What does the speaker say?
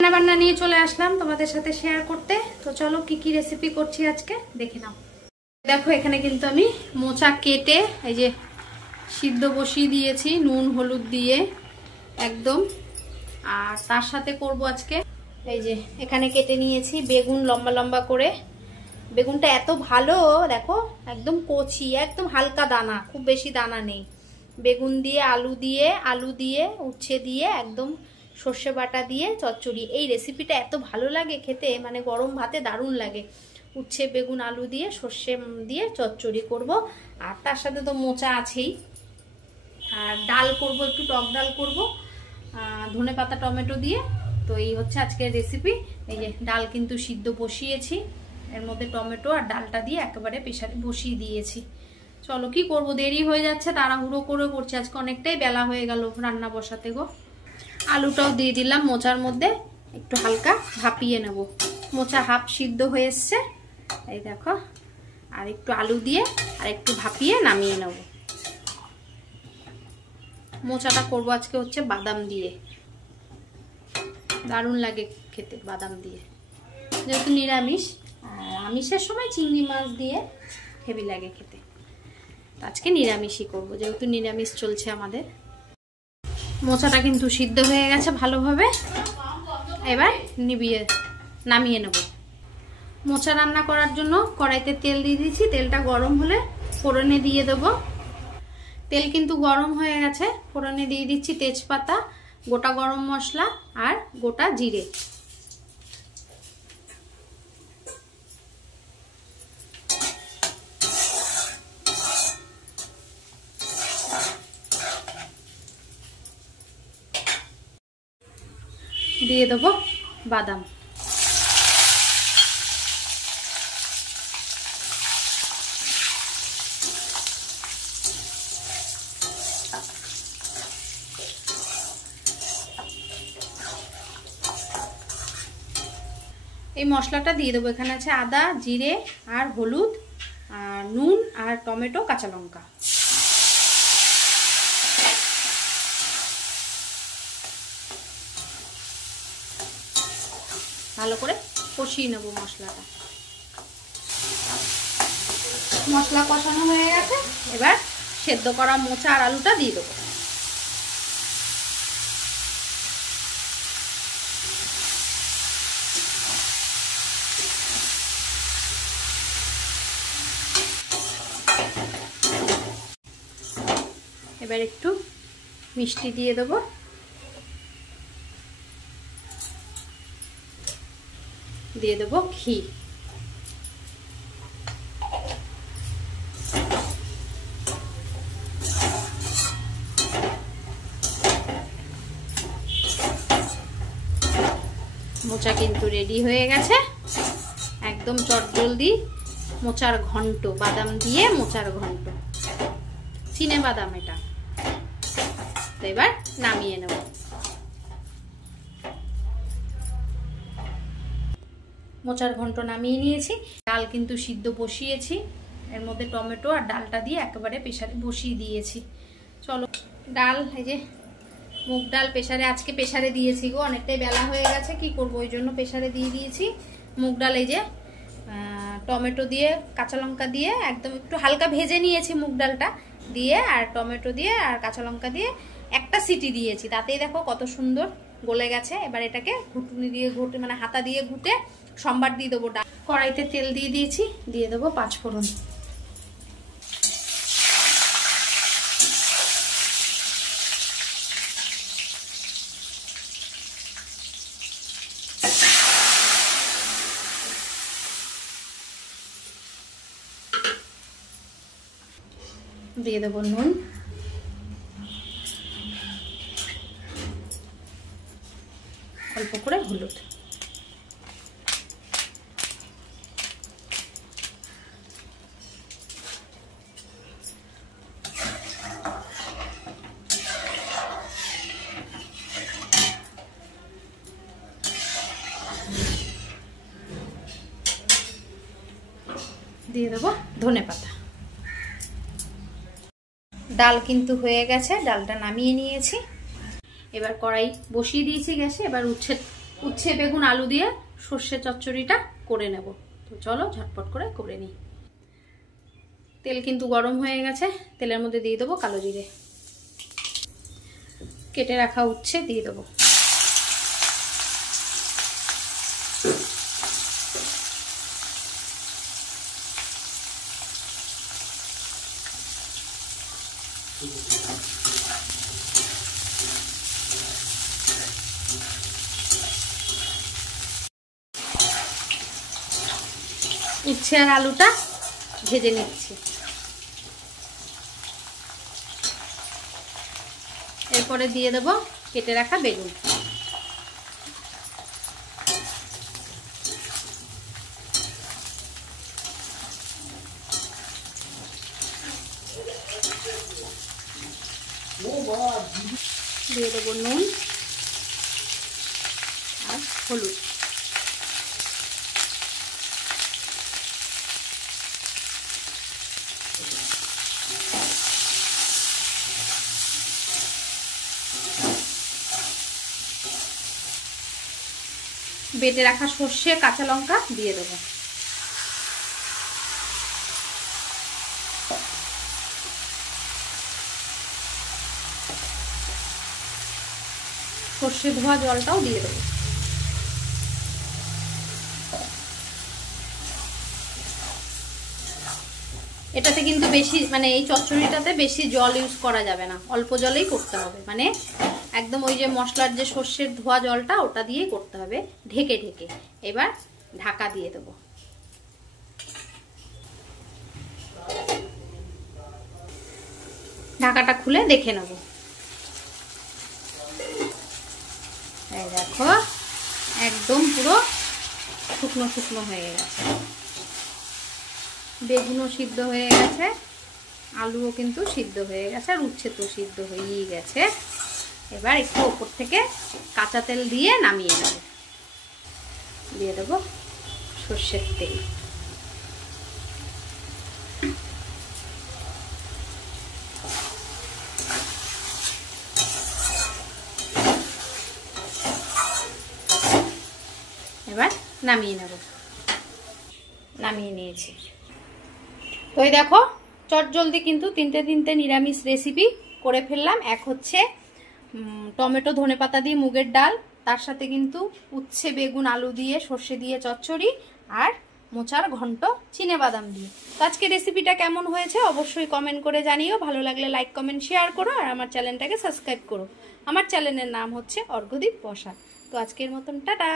রান্না বান্না নিয়ে চলে আসলাম তোমাদের সাথে শেয়ার করতে। তো চলো কি কি রেসিপি করছি আজকে দেখে নাও। দেখো এখানে কিন্তু আমি মোচা কেটে এই যে সিদ্ধ বসিয়ে দিয়েছি নুন হলুদ দিয়ে একদম। আর তার সাথে করব আজকে এই যে এখানে কেটে নিয়েছি বেগুন লম্বা লম্বা করে। বেগুনটা এত ভালো দেখো একদম কচি, একদম হালকা দানা, খুব বেশি দানা নেই। বেগুন দিয়ে আলু দিয়ে উচ্ছে দিয়ে একদম সর্ষে বাটা দিয়ে চচ্চড়ি। এই রেসিপিটা এত ভালো লাগে খেতে, মানে গরম ভাতে দারুণ লাগে। উচ্ছে বেগুন আলু দিয়ে সর্ষে দিয়ে চচ্চড়ি করব। আর তার সাথে তো মোচা আছেই। আর ডাল করব, একটু টক ডাল করব ধনেপাতা টমেটো দিয়ে। তো এই হচ্ছে আজকের রেসিপি। এই যে ডাল কিন্তু সিদ্ধ বসিয়েছি, এর মধ্যে টমেটো আর ডালটা দিয়ে একেবারে প্রেসারে বসিয়ে দিয়েছি। চলো কি করব, দেরি হয়ে যাচ্ছে, তাড়াহুড়ো করে করছি আজকে, অনেকটাই বেলা হয়ে গেল রান্না বসাতে গো। আলুটাও দিয়ে দিলাম মোচার মধ্যে, একটু হালকা ভাপিয়ে নেব। মোচা হাফ সিদ্ধ হয়ে এসছে এই দেখো। আর একটু আলু দিয়ে আর একটু ভাপিয়ে নামিয়ে নেব। মোচাটা করব আজকে হচ্ছে বাদাম দিয়ে, দারুণ লাগে খেতে বাদাম দিয়ে, যেহেতু নিরামিষ। আর আমিষের সময় চিংড়ি মাছ দিয়ে হেভি লাগে খেতে। আজকে নিরামিষই করব, যেহেতু নিরামিষ চলছে আমাদের। মোচাটা কিন্তু সিদ্ধ হয়ে গেছে ভালোভাবে, এবার নামিয়ে নেব। মোচা রান্না করার জন্য কড়াইতে তেল দিয়ে দিয়েছি, তেলটা গরম হলে ফোড়নে দিয়ে দেব। তেল কিন্তু গরম হয়ে গেছে, ফোড়নে দিয়ে দিচ্ছি তেজপাতা, গোটা গরম মশলা আর গোটা জিরে। দিয়ে দেবো বাদাম। এই মশলাটা দিয়ে দেবো। এখানে আছে আদা জিরে আর হলুদ আর নুন আর টমেটো কাঁচা লঙ্কা। ভালো করে কষিয়ে নেব মশলাটা। মশলা কষানো হয়ে গেছে, এবার সেদ্ধ করা মোচা আর আলুটা দিয়ে দেবো। এবার একটু মিষ্টি দিয়ে দেবো, দিয়ে দেবো ঘি। মোচা কিন্তু রেডি হয়ে গেছে, একদম চটজলদি মোচার ঘন্ট, বাদাম দিয়ে মোচার ঘন্ট, চিনে বাদাম এটা। তো এবার নামিয়ে নেব। মোচার ঘন্ট নামিয়ে নিয়েছি। ডাল কিন্তু সিদ্ধ বসিয়েছি, এর মধ্যে টমেটো আর ডালটা দিয়ে একেবারে প্রেসারে বসিয়ে দিয়েছি। চলো ডাল, এই যে মুগ ডাল প্রেসারে, আজকে প্রেসারে দিয়েছি গো, অনেকটাই বেলা হয়ে গেছে, কি করব ওই জন্য প্রেসারে দিয়ে দিয়েছি মুগ ডাল। এই যে টমেটো দিয়ে কাঁচা লঙ্কা দিয়ে একদম একটু হালকা ভেজে নিয়েছি মুগ ডালটা দিয়ে, আর টমেটো দিয়ে আর কাঁচা লঙ্কা দিয়ে একটা সিটি দিয়েছি, তাতেই দেখো কত সুন্দর গলে গেছে। এবার এটাকে ঘুটুনি দিয়ে ঘুটে, মানে হাতা দিয়ে ঘুটে সম্বার দিয়ে দেবো। কড়াইতে তেল দিয়ে দিয়েছি, দিয়ে দেবো পাঁচফোড়ন। দিয়ে দেবো নুন, অল্প করে হলুদ। দিয়ে দেবো ধনেপাতা। ডাল কিন্তু হয়ে গেছে, ডালটা নামিয়ে নিয়েছি। এবার কড়াই বসিয়ে দিয়েছি গ্যাসে। এবার উচ্ছে উচ্ছে বেগুন আলু দিয়ে সর্ষে চচ্চড়িটা করে নেব। তো চলো ঝটপট করে নিই। তেল কিন্তু গরম হয়ে গেছে, তেলের মধ্যে দিয়ে দেবো কালো জিরে, কেটে রাখা উচ্ছে দিয়ে দেবো। উচ্ছে আর আলুটা ভেজে নিচ্ছি। এরপরে দিয়ে দেবো কেটে রাখা বেগুন। দিয়ে দেবো নুন আর হলুদ। বেটে রাখা সর্ষে কাঁচা লঙ্কা দিয়ে দেবো। সর্ষে ধোয়া জলটাও দিয়ে দেবো। এটাতে কিন্তু বেশি মানে এই চচ্চড়িটাতে বেশি জল ইউজ করা যাবে না, অল্প জলেই করতে হবে। মানে একদম ওই যে মশলার যে সর্ষের ধোয়া জলটা ওটা দিয়েই করতে হবে, ঢেকে ঢেকে। এবার ঢাকা দিয়ে দেবো। ঢাকাটা খুলে দেখে নেব। এই দেখো একদম পুরো শুকনো শুকনো হয়ে গেছে, বেগুনও সিদ্ধ হয়ে গেছে, আলুও কিন্তু সিদ্ধ হয়ে গেছে, আর উচ্ছে তো সিদ্ধ হয়েই গেছে। এবার একটু ওপর থেকে কাঁচা তেল দিয়ে নামিয়ে নেব। দিয়ে দেবো সর্ষের তেল। এবার নামিয়ে নেব। নামিয়ে নিয়েছি। তো এই দেখো চটজলদি কিন্তু তিনটে নিরামিষ রেসিপি করে ফেললাম। এক হচ্ছে টমেটো ধনেপাতা দিয়ে মুগের ডাল, তার সাথে কিন্তু উচ্ছে বেগুন আলু দিয়ে সর্ষে দিয়ে চচ্চড়ি, আর মোচার ঘন্ট চিনেবাদাম দিয়ে। তো আজকে রেসিপিটা কেমন হয়েছে অবশ্যই কমেন্ট করে জানিও। ভালো লাগলে লাইক কমেন্ট শেয়ার করো, আর আমার চ্যানেলটাকে সাবস্ক্রাইব করো। আমার চ্যানেলের নাম হচ্ছে অর্ঘদীপ বসা। তো আজকের মতন টাটা।